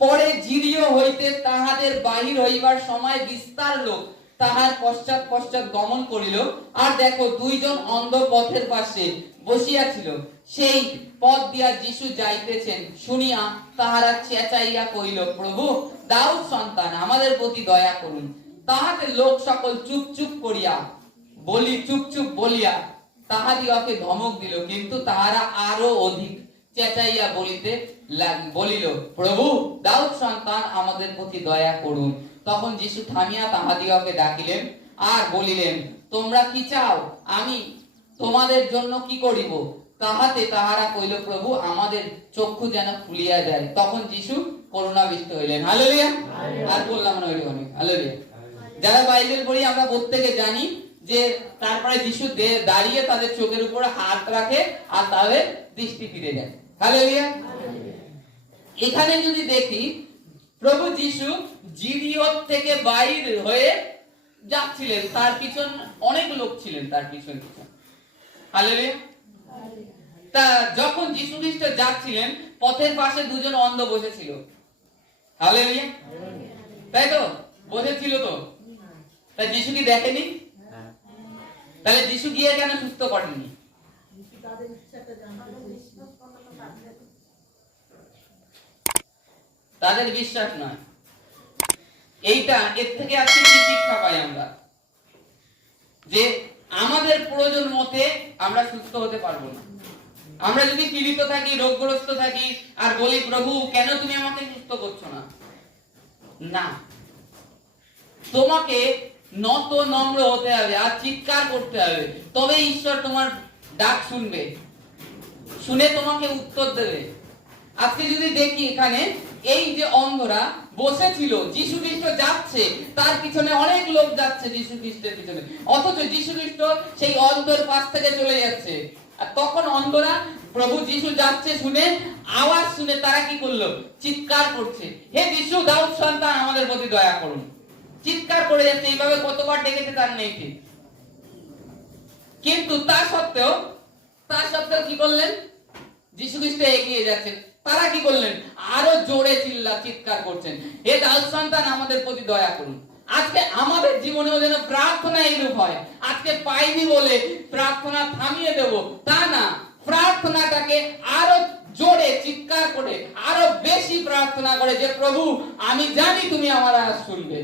পরে জিরিয় হইতে তাহাদের বাহির হইবার সময় বিস্তার লোক তাহার পশ্চাৎ পশ্চাৎ গমন করিল। আর দেখো, দুইজন অন্ধ পথের পাশে বসিয়াছিল। সেই পথ দিয়া যিশু যাইতেছেন শুনিয়া তাহারা চেঁচাইয়া কহিল, প্রভু, দাউদ সন্তান, আমাদের প্রতি দয়া করুন। তাহাতে লোক সকল চুপ চুপ করিয়া চুপ বলিয়া তাহাদিগকে ধমক দিল। কিন্তু তাহারা আরো অধিক চেঁচাইয়া বলিল, প্রভু, দাউদ সন্তান, আমাদের প্রতি দয়া করুন। তখন যিশু থামিয়া তাহাদিগকে ডাকিলেন আর বলিলেন, তোমরা কি চাও আমি তোমাদের জন্য কি করিব? তাহাতে তাহারা কইল, প্রভু, আমাদের চক্ষু যেন খুলিয়া যায়। তখন যিশু করুণাবিষ্ট হইলেন। হালেলুয়া। আর বললাম না, অনেক হালেলুয়া। যারা বাইবেল পড়ি আমরা প্রত্যেকে জানি যে তারপরে যিশু দাঁড়িয়ে তাদের চোখের উপরে হাত রাখে আর তাদের দৃষ্টি ফিরে যায়। হালেলুয়া। এখানে যদি দেখি, প্রভু যিশু জিরিয়ত থেকে বাইর হয়ে যাচ্ছিলেন, তার পিছন অনেক লোক ছিলেন তার পিছন। হালেলুয়া। তা যখন যিশু খ্রিস্ট যাচ্ছিলেন, পথের পাশে দুজন অন্ধ বসেছিল। হালেলুয়া। তাই তো, বসেছিল তো। তাই যিশু কি দেখেনি? তাহলে যিশু গিয়ে কেন সুস্থ করেননি? তাদের বিশ্বাস নয়। এর থেকে আজকে কি শিক্ষা পাই আমরা? যে আমাদের প্রয়োজন মতে আমরা সুস্থ হতে পারবো না। আমরা যদি পীড়িত থাকি, রোগগ্রস্ত থাকি আর বলি, প্রভু, কেন তুমি আমাকে সুস্থ করছো না? না, তোমাকে নত নম্র হতে হবে আর চিৎকার করতে হবে, তবে ঈশ্বর তোমার ডাক শুনবে, শুনে তোমাকে উত্তর দেবে। আজকে যদি দেখি এখানে, এই যে অন্ধরা বসেছিল, যিশু খ্রিস্ট যাচ্ছে, তার পিছনে অনেক লোক যাচ্ছে যিশু খ্রিস্টের পিছনে, অথচ যিশু খ্রিস্ট সেই অন্ধের পাশ থেকে চলে যাচ্ছে। আর তখন অন্ধরা প্রভু যিশু যাচ্ছে শুনে, আওয়াজ শুনে তারা কি করলো? চিৎকার করছে, হে যিশু, দাউদ সন্তান, আমাদের প্রতি দয়া করুন। চিৎকার করে যাচ্ছে। এইভাবে কতবার ডেকেছে তার নেই ঠিক। কিন্তু তা সত্ত্বেও কি করলেন? যিশু খ্রিস্ট এগিয়ে যাচ্ছেন, তারা কি করলেন? আরো জোরে চিৎকার করছেন, হে দাউদ সন্তান, আমাদের প্রতি দয়া করুন। আজকে আমাদের জীবনেও যেন প্রার্থনা এইরূপ হয়। আজকে পাইনি বলে প্রার্থনা থামিয়ে দেব, তা না। প্রার্থনাটাকে আরো জোরে চিৎকার করে, আরো বেশি প্রার্থনা করে, যে প্রভু, আমি জানি তুমি আমার আওয়াজ শুনবে,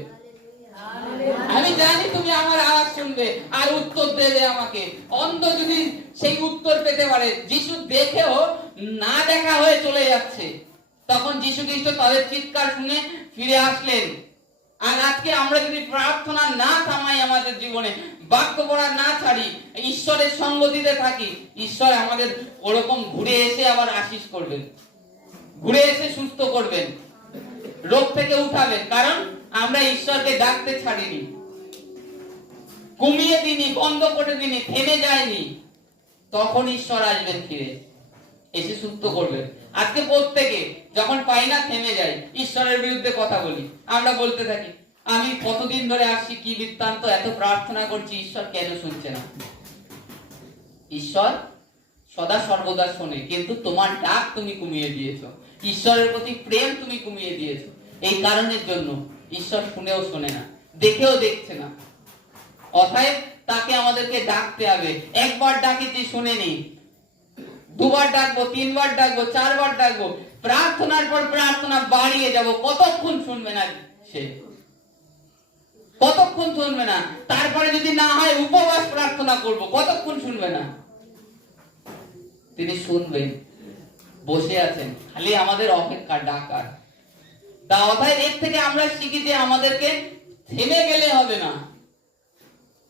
আমি জানি তুমি আমার আওয়াজ শুনবে আর উত্তর দেবে আমাকে। অন্ধ যদি সেই উত্তর পেতে পারে, যিশু দেখেও না দেখা হয়ে চলে যাচ্ছে, তখন যিশু খ্রিস্ট তাদের চিৎকার শুনে ফিরে আসলেন। আর আজকে আমরা যদি প্রার্থনা না থামাই আমাদের জীবনে, বাক্য পড়া না ছাড়ি, ঈশ্বরের সঙ্গতিতে থাকি, ঈশ্বর আমাদের ওরকম ঘুরে এসে আবার আশীষ করবেন, ঘুরে এসে সুস্থ করবেন, রোগ থেকে উঠাবেন। কারণ আমরা ঈশ্বরকে ডাকতে ছাড়িনি, কমিয়ে দিনি, বন্ধ করে দিনি, থেমে যায়নি। তখন ঈশ্বর আসবেন, ফিরে এসে সুস্থ করবেন। আজকে প্রত্যেকে যখন পাই না, থেমে যাই, ঈশ্বরের বিরুদ্ধে কথা বলি। আমরা বলতে থাকি, আমি কতদিন ধরে আসছি, কি বৃত্তান্ত, এত প্রার্থনা করছি, ঈশ্বর কেন শুনছে না? ঈশ্বর সদা সর্বদা শোনে, কিন্তু তোমার ডাক তুমি কমিয়ে দিয়েছো, ঈশ্বরের প্রতি প্রেম তুমি কমিয়ে দিয়েছো। এই কারণের জন্য ঈশ্বর শুনেও শোনে না, দেখেও দেখছে না। অতএব তাকে আমাদেরকে ডাকতে হবে। একবার ডাকিছি শুনেনি, দুবার ডাকবো, তিনবার ডাকবো, চারবার ডাকবো, প্রার্থনার পর প্রার্থনা বাড়িয়ে যাব, কতক্ষণ শুনবে না সে? কতক্ষণ শুনবে না? তারপরে যদি না হয় উপবাস প্রার্থনা করব, কতক্ষণ শুনবে না? তিনি শুনবেন, বসে আছেন, খালি আমাদের অপেক্ষা, ডাকার। তা অতএব এর থেকে আমরা শিখি যে আমাদেরকে থেমে গেলে হবে না,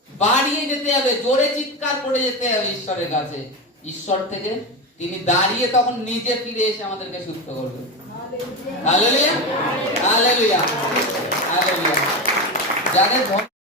বাড়িয়ে যেতে হবে, জোরে চিৎকার করে যেতে হবে ঈশ্বরের কাছে। ঈশ্বর থেকে তিনি দাঁড়িয়ে তখন নিজে ফিরে এসে আমাদেরকে সুস্থ করবেন। Hallelujah, hallelujah, hallelujah. যাদের